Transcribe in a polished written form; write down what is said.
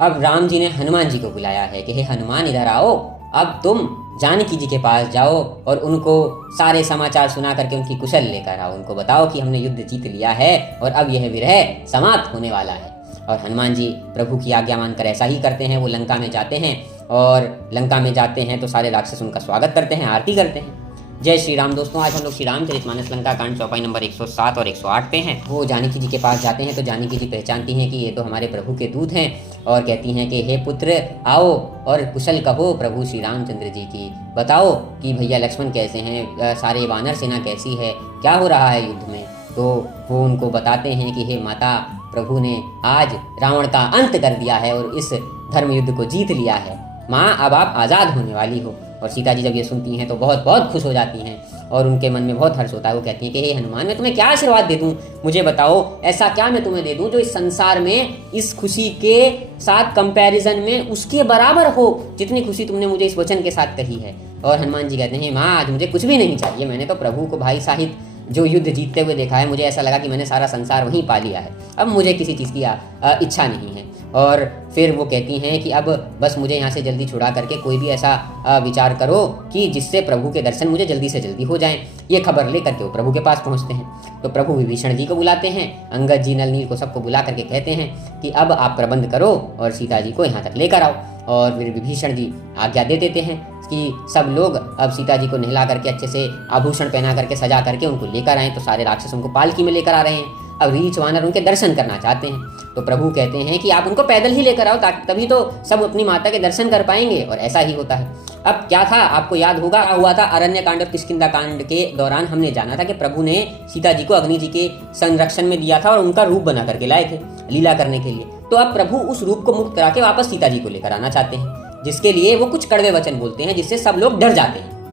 अब राम जी ने हनुमान जी को बुलाया है कि हे हनुमान इधर आओ, अब तुम जानकी जी के पास जाओ और उनको सारे समाचार सुना करके उनकी कुशल लेकर आओ। उनको बताओ कि हमने युद्ध जीत लिया है और अब यह विरह समाप्त होने वाला है। और हनुमान जी प्रभु की आज्ञा मानकर ऐसा ही करते हैं। वो लंका में जाते हैं और लंका में जाते हैं तो सारे राक्षस उनका स्वागत करते हैं, आरती करते हैं। जय श्री राम। दोस्तों, आज हम लोग श्री रामचरितमानस लंका कांड चौपाई नंबर 107 और 108 पे हैं। वो जानकी जी के पास जाते हैं तो जानकी जी पहचानती हैं कि ये तो हमारे प्रभु के दूत हैं और कहती हैं कि हे पुत्र, आओ और कुशल कहो प्रभु श्री रामचंद्र जी की। बताओ कि भैया लक्ष्मण कैसे हैं, सारे वानर सेना कैसी है, क्या हो रहा है युद्ध में। तो वो उनको बताते हैं कि हे माता, प्रभु ने आज रावण का अंत कर दिया है और इस धर्म युद्ध को जीत लिया है। माँ, अब आप आज़ाद होने वाली हो। और सीता जी जब ये सुनती हैं तो बहुत बहुत खुश हो जाती हैं और उनके मन में बहुत हर्ष होता है। वो कहती हैं कि हे हनुमान, मैं तुम्हें क्या आशीर्वाद दे दूँ, मुझे बताओ ऐसा क्या मैं तुम्हें दे दूँ जो इस संसार में इस खुशी के साथ कंपैरिजन में उसके बराबर हो जितनी खुशी तुमने मुझे इस वचन के साथ कही है। और हनुमान जी कहते हैं, माँ आज मुझे कुछ भी नहीं चाहिए, मैंने तो प्रभु को भाई साहिब जो युद्ध जीतते हुए देखा है, मुझे ऐसा लगा कि मैंने सारा संसार वहीं पा लिया है, अब मुझे किसी चीज़ की इच्छा नहीं है। और फिर वो कहती हैं कि अब बस मुझे यहाँ से जल्दी छुड़ा करके कोई भी ऐसा विचार करो कि जिससे प्रभु के दर्शन मुझे जल्दी से जल्दी हो जाएं। ये खबर लेकर के वो प्रभु के पास पहुँचते हैं तो प्रभु विभीषण जी को बुलाते हैं, अंगद जी, नल नील को सबको बुला करके कहते हैं कि अब आप प्रबंध करो और सीता जी को यहाँ तक लेकर आओ। और फिर विभीषण जी आज्ञा दे देते हैं कि सब लोग अब सीता जी को नहला करके अच्छे से आभूषण पहना करके सजा करके उनको लेकर आएँ। तो सारे राक्षस उनको पालकी में लेकर आ रहे हैं। अब रीछ वानर उनके दर्शन करना चाहते हैं तो प्रभु कहते हैं कि आप उनको पैदल ही लेकर आओ, तभी तो सब अपनी माता के दर्शन कर पाएंगे। और ऐसा ही होता है। अब क्या था, आपको याद होगा, हुआ था अरण्य कांड और किष्किंधा कांड के दौरान हमने जाना था कि प्रभु ने सीता जी को अग्नि जी के संरक्षण में दिया था और उनका रूप बना करके लाए थे लीला करने के लिए। तो अब प्रभु उस रूप को मुक्त करा के वापस सीता जी को लेकर आना चाहते हैं, जिसके लिए वो कुछ कड़वे वचन बोलते हैं जिससे सब लोग डर जाते हैं।